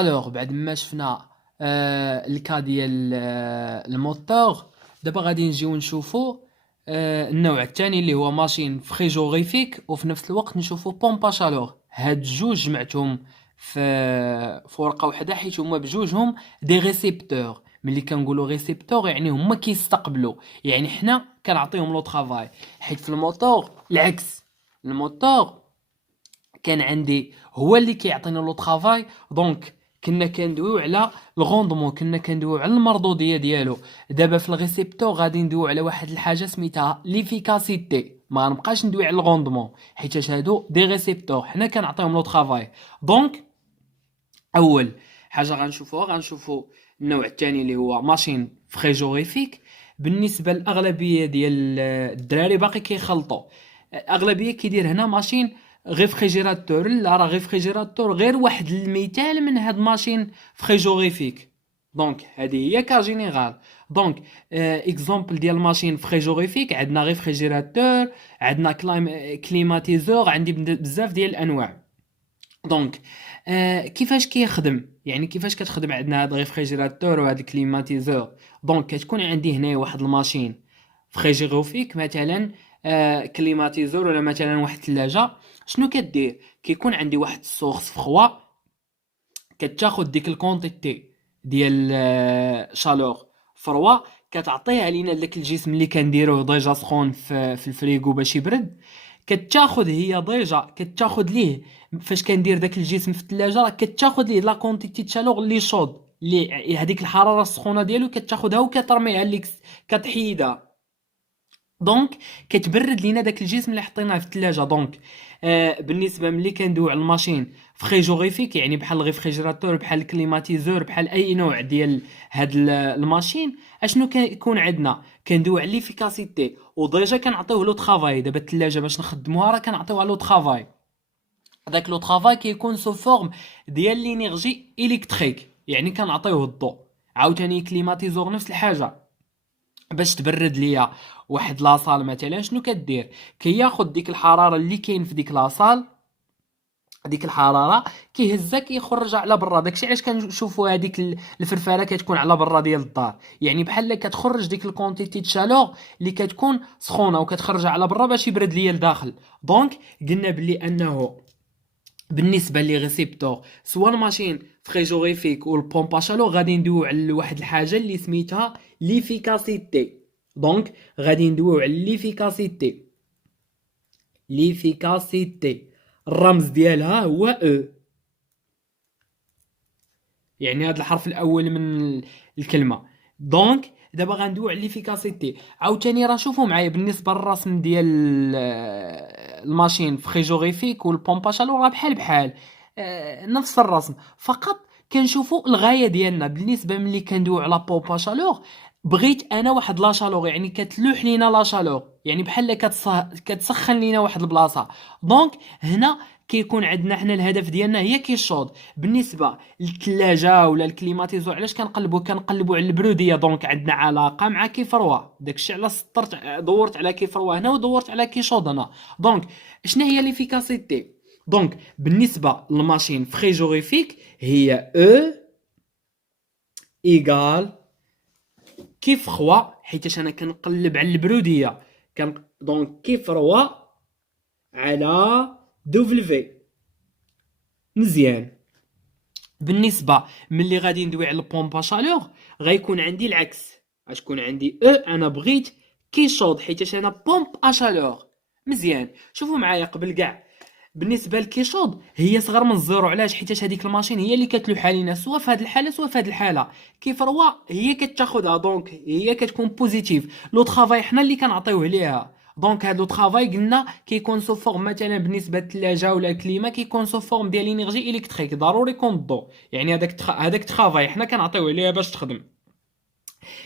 الوغ بعد ما شفنا الكا ديال الموتور. دابا غادي نجيو نشوفو النوع الثاني اللي هو ماشين فريجوريفيك، وفي نفس الوقت نشوفو بومبا شالور. هاد الجوج جمعتهم في ورقه وحده، حيت هما بجوجهم دي ريسيبتور. ملي كنقولوا ريسيبتور يعني هما كيستقبلوا، يعني حنا كنعطيهم لو طرافاي. حيت في الموتور العكس، الموتور كان عندي هو اللي كيعطينا لو طرافاي. دونك كنا كندويو على الغوندمون، كنا كندويو على المردوديه ديالو. دابا في الريسيبتور غادي ندويو على واحد الحاجه سميتها ليفيكاسيتي، ما نبقاش ندوي على الغوندمون حيت هادو دي ريسيبتور حنا كنعطيهم لو طرافاي. دونك اول حاجه غنشوفوا النوع الثاني اللي هو ماشين فريجوريفيك. بالنسبه للاغلبيه ديال الدراري باقي كيخلطوا، الاغلبيه كيدير هنا ماشين ريفريجيراتور. لا، راه ريفريجيراتور غير واحد المثال من هاد ماشين فريجوريفيك. دونك هذه هي كا جينيرال. دونك اكزامبل ديال ماشين فريجوريفيك، عندنا ريفريجيراتور، عندنا كليماتيزور، عندي بزاف ديال الانواع. دونك كيفاش كيخدم، يعني كيفاش كتخدم عندنا هاد الريفريجيراتور وهاد الكليماتيزور. دونك كتكون عندي هنا واحد الماشين فريجيروفيك مثلا، كليماتيزور، ولا مثلا واحد الثلاجه. شنو كدير؟ كيكون عندي واحد السورس فخوا، كتاخد ديك الكونتيتي ديال شالور فروا، كتعطيها لينا لذاك الجسم اللي كنديروه ديجا سخون في الفريغو باش يبرد. كتاخد هي ديجا كتاخد ليه، فاش كندير داك الجسم في الثلاجه راه كتاخد ليه لا كونتيتي د شالور اللي شود، اللي هذيك الحراره السخونه ديالو كتاخدها وكترميها ليك، كتحيدها. دونك كتبرد لينا داك الجسم اللي حطيناه في الثلاجه. دونك بالنسبه ملي كندويو على الماشين فريجوريفيك، يعني بحال الريفريجيراتور، بحال الكليماتيزور، بحال اي نوع ديال هاد الماشين، اشنو كيكون عندنا؟ كندويو على ليفيكاسيتي، وديجا كنعطيوه لو طرافاي. دابا الثلاجه باش نخدموها راه كنعطيوها لو طرافاي. داك لو طرافاي كيكون سو فورم ديال لينيرجي الكتريك، يعني كنعطيوه الضوء. عاوتاني كليماتيزور نفس الحاجه، باش تبرد ليا واحد لاصال مثلا، شنو كدير؟ كياخد ديك الحراره اللي كاين في ديك لاصال، ديك الحراره كيهزها كيخرجها على برا. داكشي علاش كنشوفوا هذيك الفرفاره كتكون على برا ديال الدار، يعني بحال كتخرج ديك الكونتيتي د شالور اللي كتكون سخونه وكتخرجها على برا باش يبرد ليا لداخل. دونك قلنا بلي انه بالنسبه لي ريسيبتور سوا الماشين فريجوريفيك والبومبا شالور غادي ندويو على واحد الحاجه اللي سميتها ليفيكاسيتي. دونك غادي ندويو على ليفيكاسيتي. الرمز ديالها هو او، يعني هذا الحرف الاول من الكلمه. دونك دابا غندويو على ليفيكاسيتي. عاوتاني راه شوفوا معايا بالنسبه للرسم ديال الماشين فريجوريفيك والبومبا شالور راه بحال بحال، نفس الرسم. فقط كنشوفوا الغايه ديالنا بالنسبه ملي كندويو على بومبا شالور. بغيت انا واحد لا شالور، يعني كتلوح لينا لا شالور، يعني بحال كتسخن لينا واحد البلاصه. دونك هنا كيكون عندنا حنا الهدف ديالنا هي كيشوط. بالنسبه للثلاجه ولا الكليماتيزور علاش كنقلبوا على البروديه؟ دونك عندنا علاقه مع كيفروا. داكشي علاش دورت على كيفروا هنا ودورت على كيشوط هنا. دونك شنو هي ليفيكاسيتي؟ دونك بالنسبه للماشين فريجوريفيك هي او ايغال كيف خوا، حيتاش انا كنقلب على البروديه. دونك كيف روا على دوفلفي. مزيان. بالنسبه ملي غادي ندوي على البومبا شالور غيكون عندي العكس، غتكون عندي او انا بغيت كيشوض، حيتاش انا بومب اشالور. مزيان. شوفوا معايا قبل كاع، بالنسبه لكيشوض هي صغر من الزيرو. علاش؟ حيتاش هذيك الماشين هي اللي كتلوح علينا سواء في هذه الحاله سواء في هذه الحاله. كيف روا هي كتاخذها، دونك هي كتكون بوزيتيف. لو طرافاي حنا اللي كنعطيوه ليها. دونك هاد لو طرافاي قلنا كيكون سو فورم، مثلا بالنسبه للثلاجه ولا الكليما كيكون سو فورم ديال انرجي الكتريك، ضروري يكون الضوء. يعني هذاك طرافاي حنا كنعطيوه ليها باش تخدم.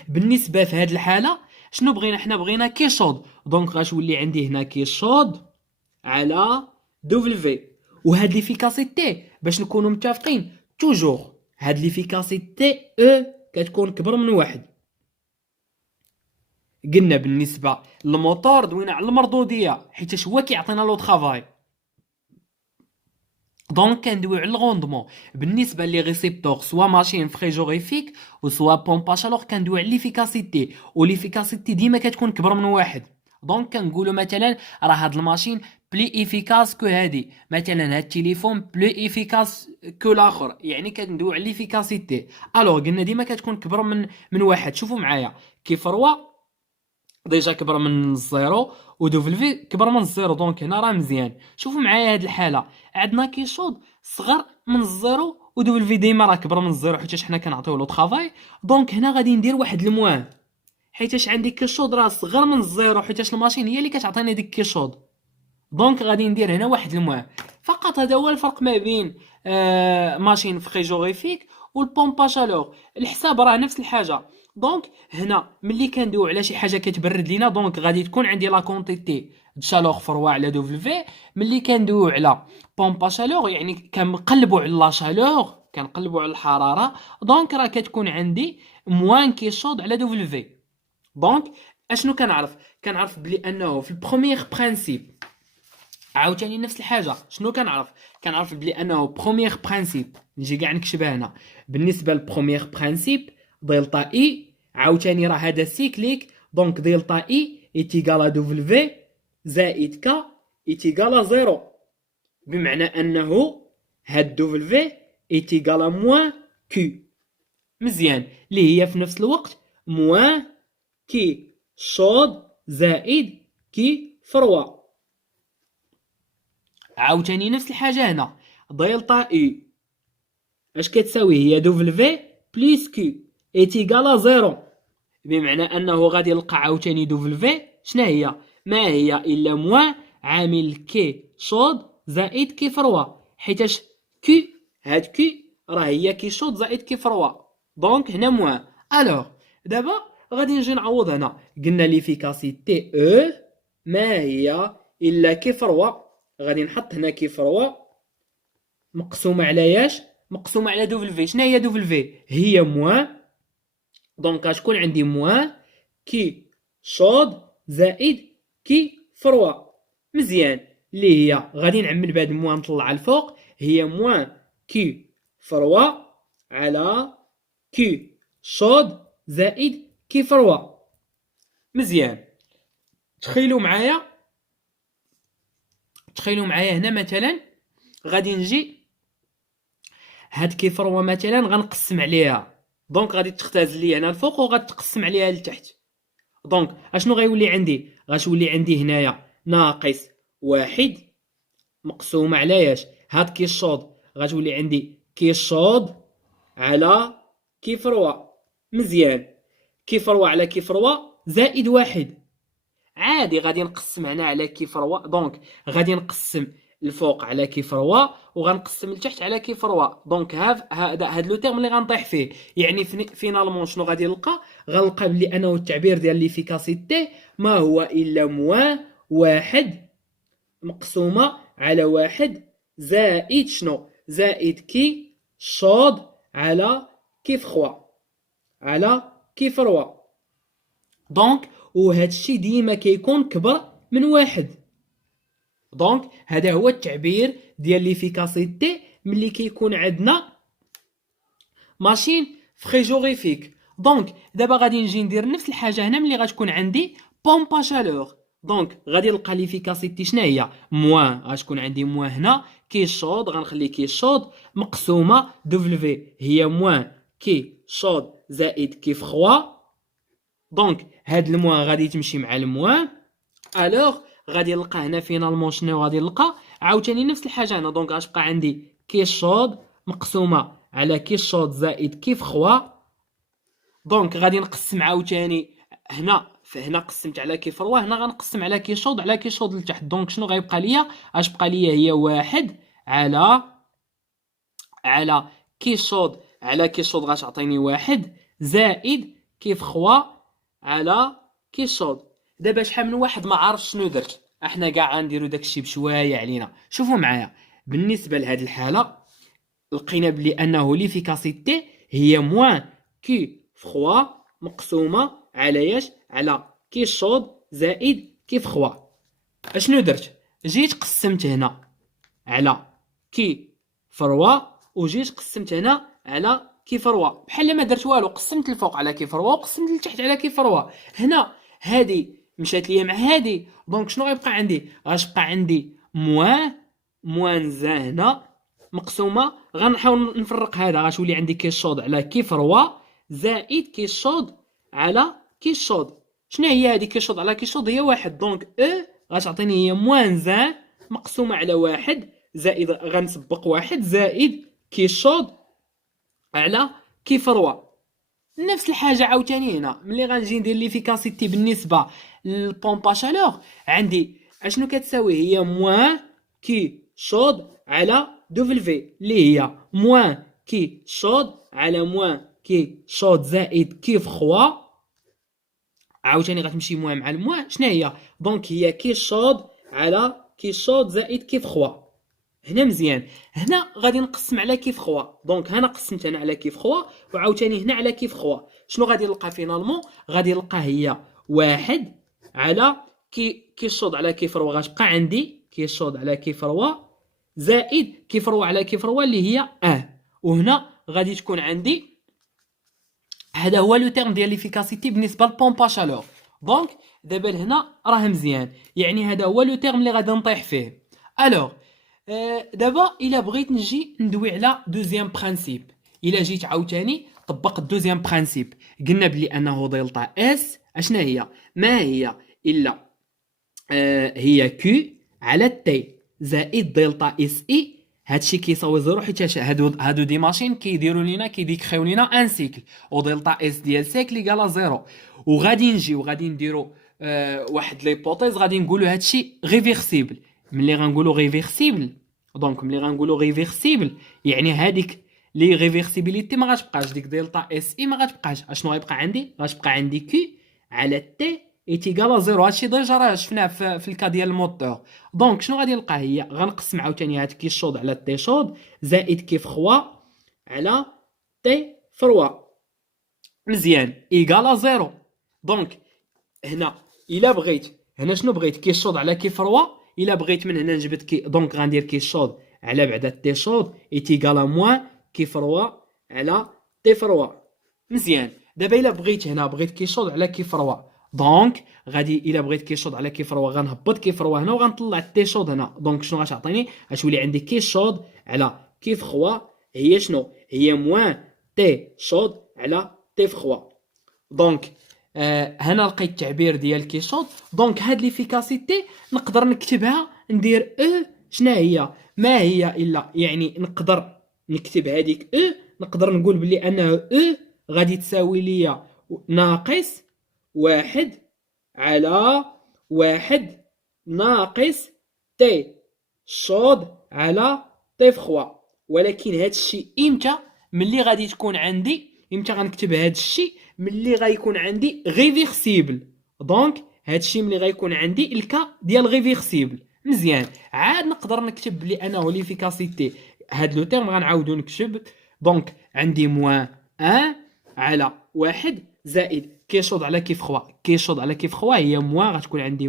بالنسبه في هاد الحاله شنو بغينا؟ حنا بغينا كيشوض. دونك غتولي عندي هنا كيشوض على دوفلفي. وهاد ليفيكاسيتي باش نكونوا متفقين توجور هاد ليفيكاسيتي او كتكون كبر من واحد. قلنا بالنسبه للموتور دوينا على المردوديه حيت هو كيعطينا لو طرافاي. دونك كندويو على الغوندمون بالنسبه لي ريسيبتور سوا ماشين فريجوريفيك وسوا بومباج. الوغ كندويو على ليفيكاسيتي، وليفيكاسيتي ديما كتكون كبر من واحد. دونك كنقولوا مثلا راه هاد الماشين بلي ايفيكاس كو هادي، مثلا هاد التليفون بلي ايفيكاس كو الاخر، يعني كندويو على ليفيكاسيتي. الوغ قلنا ديما كتكون كبر من واحد. شوفوا معايا كيف روا ديجا كبر من الزيرو، ودوفلفي كبر من الزيرو، دونك هنا راه مزيان. شوفوا معايا هاد الحاله، عندنا كيشوط صغر من الزيرو، ودوفلفي ديما راه كبر من الزيرو حيتاش حنا كنعطيو له طرافاي. دونك هنا غادي ندير واحد الموان، حيتاش عندي كيشوط راه صغر من الزيرو، حيتاش الماشين هي اللي كتعطيني ديك كيشوط. دونك غادي ندير هنا واحد الموان فقط. هذا هو الفرق ما بين ماشين فريجوريفيك والبومباج الوغ. الحساب راه نفس الحاجه. دونك هنا ملي كندويو على شي حاجه كتبرد لينا، دونك غادي تكون عندي لا كونتيتي د شالور فروا على دوفلفي. ملي كندويو على بومباج الوغ يعني كنقلبوا على لا شالور، كنقلبوا على الحراره، دونك راه كتكون عندي موان كيشوط على دوفلفي. دونك اشنو كنعرف؟ كنعرف بلي انه في البروميير برينسيپ عاوتاني نفس الحاجه. شنو كنعرف؟ كنعرف بلي انه بروميير برينسيپ، نجي كاع نكتبها هنا. بالنسبه للبروميير برينسيپ دلتا اي عاوتاني راه هذا سيكليك، دونك دلتا اي ايتيغال دبليو زائد كا ايتيغال زيرو، بمعنى انه هاد دبليو ايتيغال موان كيو. مزيان، اللي هي في نفس الوقت موان كي شود زائد كي فروا. عاوتاني نفس الحاجه هنا، دلتا اي اش كتساوي؟ هي دبليو بليس كيو ايتيغال زيرو، بمعنى انه غادي نلقى عاوتاني دبليو شنا هي؟ ما هي الا موان عامل كي شود زائد كي فروا، حيتاش كي هاد كي راه هي كي شود زائد كي فروا. دونك هنا موان. الوغ دابا غادي نجي نعوض هنا. قلنا ليفيكاسيتي او ما هي الا كي فروا، غادي نحط هنا كي فروا مقسومه على ياش؟ مقسومه على دبليو. شنو هي دبليو؟ هي موان، دونك غتكون عندي موان كي شود زائد كي فروا. مزيان، اللي هي غادي نعمل بهاد الموان نطلع الفوق، هي موان كي فروا على كي شود زائد كي فروا. مزيان، تخيلوا معايا هنا مثلا غادي نجي هاد كي فروا مثلا غنقسم عليها، دونك غادي تختزل لي هنا الفوق وغتقسم عليها لتحت. دونك اشنو غيولي عندي؟ غتولي عندي هنايا ناقص واحد مقسومه على ياش؟ هاد كي شود غتولي عندي كي شود على كي فروا. مزيان، كي فروا على كي فروا زائد واحد. عادي غادي نقسم هنا على كي فروا، دونك غادي نقسم الفوق على كي فروا وغنقسم لتحت على كي فروا. دونك هاد لو تيرم اللي غنطيح فيه، يعني فينالمون شنو غادي نلقى؟ غنلقى بلي انه التعبير ديال ليفيكاسيتي ما هو الا موان واحد مقسومه على واحد زائد شنو؟ زائد كي شود على كي فخوا على كي فروا. دونك وهذا الشيء ديما كيكون كبر من واحد. دونك هذا هو التعبير ديال ليفيكاسيتي ملي كيكون عندنا ماشين فريجوريفيك. دونك دابا غادي نجي ندير نفس الحاجه هنا ملي غتكون عندي بومبا شالور. دونك غادي نلقى ليفيكاسيتي شنو هي؟ موان، غتكون عندي موان هنا كي شود، غنخلي كي شود مقسومه دبليو هي موان كي شود زائد كي فخوا. دونك هاد الموان غادي تمشي مع الموان. الوغ غادي نلقى هنا فينالمون شنو غادي نلقى؟ عاوتاني نفس الحاجه هنا. دونك غتبقى عندي كي شود مقسومه على كي شود زائد كي فخوا. دونك غادي نقسم عاوتاني هنا قسمت على كي فروا، هنا غنقسم على كي شود لتحت. دونك شنو غيبقى ليا؟ اش بقى ليا؟ هي واحد على كي شود غتعطيني واحد زائد كي فخوا على كي شود. دابا شحال من واحد ما عارف شنو درت؟ احنا كاع غنديرو داكشي بشويه علينا. شوفوا معايا، بالنسبه لهاد الحاله لقينا بلي انه ليفيكاسيتي هي موان كي فخوا مقسومه على ياش؟ على كي شود زائد كي فخوا. اشنو درت؟ جيت قسمت هنا على كي فروا وجيت قسمت هنا على كي فروا، بحال ما درت والو، قسمت الفوق على كي فروا وقسمت التحت على كي فروا. هنا هادي مشات ليا مع هادي، دونك شنو غيبقى عندي؟ غتبقى عندي موان زا هنا مقسومه، غنحاول نفرق هذا، غتولي عندي كي شوض على كي فروا زائد كي شوض على كي شوض. شنو هي هذه كي شوض على كي شوض؟ هي واحد، دونك او غتعطيني هي موان زا مقسومه على واحد زائد غنسبق واحد زائد كي شوض على كي فروا. نفس الحاجه عاوتاني هنا ملي غنجي ندير ليفيكاسيتي بالنسبه للبومبا شالور، عندي اشنو كتساوي؟ هي موان كي شوض على دبلفي اللي هي موان كي شوض على موان كي شوض زائد كيف خوا. عاوتاني غتمشي موان مع الموان، شنو هي؟ دونك هي كي شوض على كي شوض زائد كيف خوا. هنا مزيان. هنا غادي نقسم على كيف خوا، دونك هنا قسمت انا على كيف خوا وعاوتاني هنا على كيف خوا. شنو غادي نلقى فينالمون؟ غادي نلقى هي واحد على كي شوض على كيف روا، غتبقى عندي كي شوض على كيف روا زائد كيف روا على كيف روا اللي هي وهنا غادي تكون عندي هذا هو لو تيرم ديال ليفيكاسيتي بالنسبه للبومبا شالور. دونك دابا هنا راه مزيان، يعني هذا هو لو تيرم اللي غادي نطيح فيه. الوغ دابا الا بغيت نجي ندوي على دوزيام برانسيب، الا جيت عاوتاني طبقت دوزيام برانسيب، قلنا بلي انه دلتا اس اشنا هي؟ ما هي الا هي كي على تي زائد دلتا اس اي. هادشي كيساوي زيرو حيت هادو دي ماشين كيديروا لينا كيديكريو لينا ان سيكل، ودلتا اس ديال سيكل يقال زيرو. وغادي نجيو غادي نديروا واحد ليبوتيز غادي نقولوا هادشي ريفيرسيبل. ملي غنقولوا ريفيرسيبل، دونك ملي غنقولوا ريفيرسيبل يعني هذيك لي ريفيرسيبيليتي ما غاتبقاش، ديك دلتا اس اي ما غاتبقاش. اشنو غيبقى عندي؟ غتبقى عندي كي على تي ايتيكال زيرو. هادشي ديجا راه شفناه في الكا ديال الموتور. دونك شنو غادي نلقى؟ هي غنقسم عاوتاني هاد كي شوض على تي شوض زائد كيف خوا على تي فروا. مزيان ايكال زيرو. دونك هنا الا بغيت هنا شنو بغيت؟ كي شوض على كي فروا. الا بغيت من هنا نجبد كي، دونك غندير كي شوض على بعدا تي شوض ايتيكال موان كي فروا على تي فروا. مزيان. دابا الا بغيت هنا بغيت كي شوض على كي فروا، دونك غادي الا بغيت كي شوض على كي فروا غنهبط كي فروا هنا وغنطلع تي شوض هنا. دونك شنو غتعطيني؟ غتولي عندي كي شوض على كيف خوا هي شنو؟ هي موان تي شوض على تي فخوا. دونك هنا لقيت التعبير ديال كي شوض. دونك هاد ليفيكاسيتي نقدر نكتبها ندير شنو هي؟ ما هي الا يعني نقدر نكتب هذيك نقدر نقول بلي انه غادي تساوي ليا ناقص واحد على واحد ناقص تي شوض على تي فخوا. ولكن هاد الشيء امتى؟ ملي غادي تكون عندي، امتى غنكتب هاد الشيء؟ ملي غيكون عندي ريفيرسيبل. دونك هاد الشيء ملي غيكون عندي الكا ديال ريفيرسيبل. مزيان. عاد نقدر نكتب بلي انه ليفيكاسيتي هاد لو تيرم غنعاودو نكتب. دونك عندي موان 1 على واحد زائد كي شوض على كيف خوا. كي شوض على كيف خوا هي موان، غتكون عندي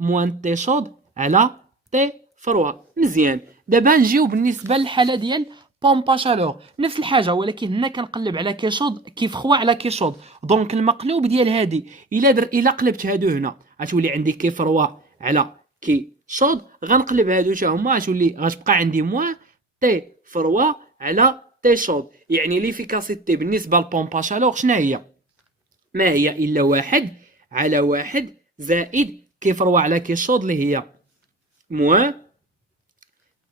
موان تي شوض على تي فروا. مزيان. دابا نجيو بالنسبه للحاله ديال بومبا شالور، نفس الحاجه ولكن هنا كنقلب على كي شوض كيف خوا على كي شوض. دونك المقلوب ديال هادي الا قلبت هادو هنا غتولي عندي كي فروا على كي شوض، غنقلب هادو حتى هما غتبقى عندي موان تي فروا على تي شوض. يعني ليفيكاسيتي بالنسبه للبومبا شالور شنو هي؟ ما هي الا واحد على واحد زائد كي فروا على كي شوض اللي هي موان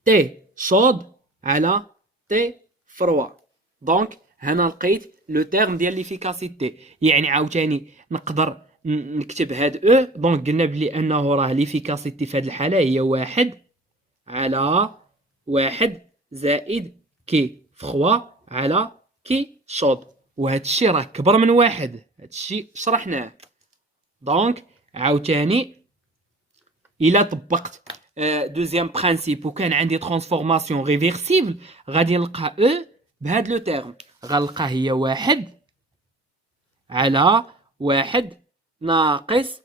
تي شوض على تي فروا. دونك هنا لقيت لو تيرم ديال ليفيكاسيتي. يعني عاوتاني نقدر نكتب هاد دونك قلنا بلي انه راه ليفيكاسيتي في هاد الحاله هي واحد على واحد زائد كي فخوا على كي شوض. وهاد الشيء راه كبر من واحد، هاد الشيء شرحناه. دونك عاوتاني الا طبقت دوزيام برانسيب وكان عندي ترانسفورماسيون ريفيرسيبل غادي نلقى بهاد لو تيرم. غنلقى هي واحد على واحد ناقص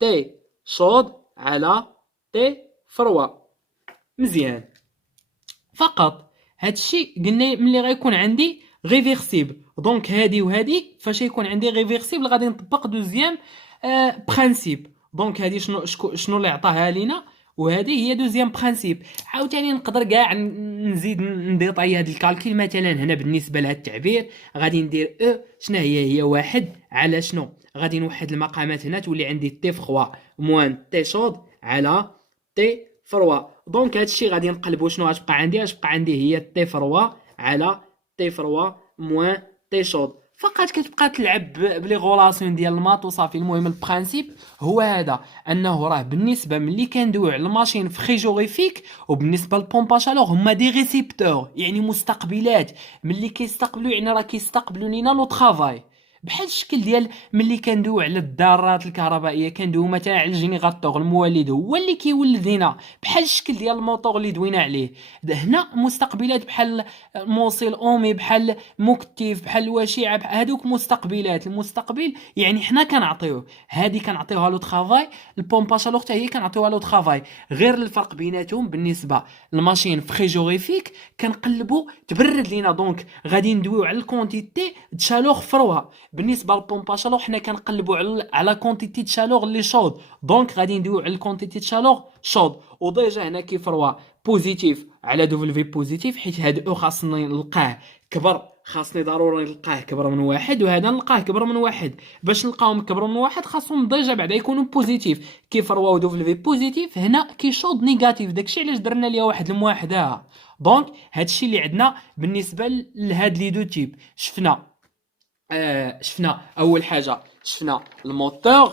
تي شوض على تي فروا. مزيان. فقط هادشي قلنا ملي غيكون عندي ريفيرسيبل. دونك هادي وهادي فاش يكون عندي ريفيرسيبل غادي نطبق دوزيام برانسيب. دونك هادي شنو اللي عطاها لينا، وهذه هي دوزيام برانسيب. عاوتاني نقدر كاع نزيد نديطاي هاد الكالكيل. مثلا هنا بالنسبه لهاد التعبير غادي ندير شنو هي واحد على شنو، غادي نوحد المقامات هنا تولي عندي تي فخوا موان تي شود على تي فروا. دونك هادشي غادي نقلبو شنو غتبقى عندي، غتبقى عندي هي تي فروا على تي فروا موان تي شود. فقط كتبقى تلعب بلي غولاسيون ديال الماط وصافي. المهم البرانسيب هو هذا، انه راه بالنسبه ملي كندويو على الماشين فريجوريفيك وبالنسبه للبومبا شالور هما دي ريسيبتور، يعني مستقبلات. ملي كيستقبلوا يعني راه كيستقبلوا لينا لو طرافاي. بحال الشكل ديال ملي كندويو على الدارات الكهربائيه، كندويو مثلا على الجينيراتور، المولد هو اللي كيولد لينا، بحال الشكل ديال الموتور اللي دوينا عليه. هنا مستقبلات بحال موصل اومي، بحال مكتف، بحال الوشيعه، هذوك مستقبلات. المستقبل يعني حنا كنعطيوه، هذه كنعطيوها لو طرافاي، البومبا شالور حتى هي كنعطيوها لو طرافاي. غير الفرق بيناتهم بالنسبه للماشين فريجوريفيك كنقلبوا تبرد لينا، دونك غادي ندويو على الكونتيتي د شالور فروا. بالنسبه للبومبا شالور حنا كنقلبوا على كونتيتي د شالور اللي شود، دونك غادي ندويو على الكونتيتي د شالور شود. وديجا هنا كيفروا بوزيتيف على دبليو بوزيتيف، حيت هاد او خاصني نلقاه كبر، خاصني ضروري نلقاه كبر من واحد، وهذا نلقاه كبر من واحد. باش نلقاهم كبر من واحد خاصهم ديجا بعدا يكونوا بوزيتيف. كيفروا دبليو بوزيتيف هنا كيشود نيجاتيف، داكشي علاش درنا ليها واحد المواحده. دونك هادشي اللي عندنا بالنسبه لهاد لي دو تيب. شفنا اول حاجه شفنا الموتور،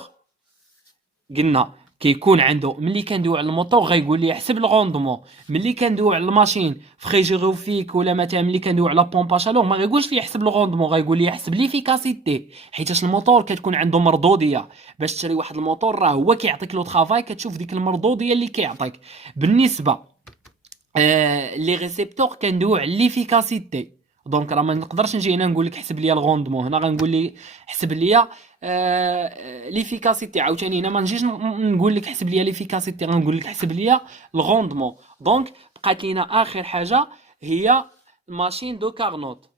قلنا كيكون عنده ملي كندويو على الموتور غايقول لي حسب الغوندمون. ملي كندويو على الماشين فريجوريفيك ولا مثلا ملي كندويو على بومبا شالور ما غايقولش لي يحسب الغوندمون، غايقول لي يحسب ليفيكاسيتي، حيت الموتور كتكون عنده مردوديه. باش تشري واحد الموتور راه هو كيعطيك لو طرافاي، كتشوف ديك المردوديه اللي كيعطيك. بالنسبه لي ريسيبتور كندويو على ليفيكاسيتي. دونك راه ما نقدرش نجي هنا نقول لك حسب لي الغوندمون، هنا غنقول لي حسب لي ليفيكاسيتي. عاوتاني هنا ما نجيش نقول لك حسب لي ليفيكاسيتي، غنقول لك حسب لي الغوندمون. دونك بقات لينا اخر حاجه هي ماشين دو كارنوت.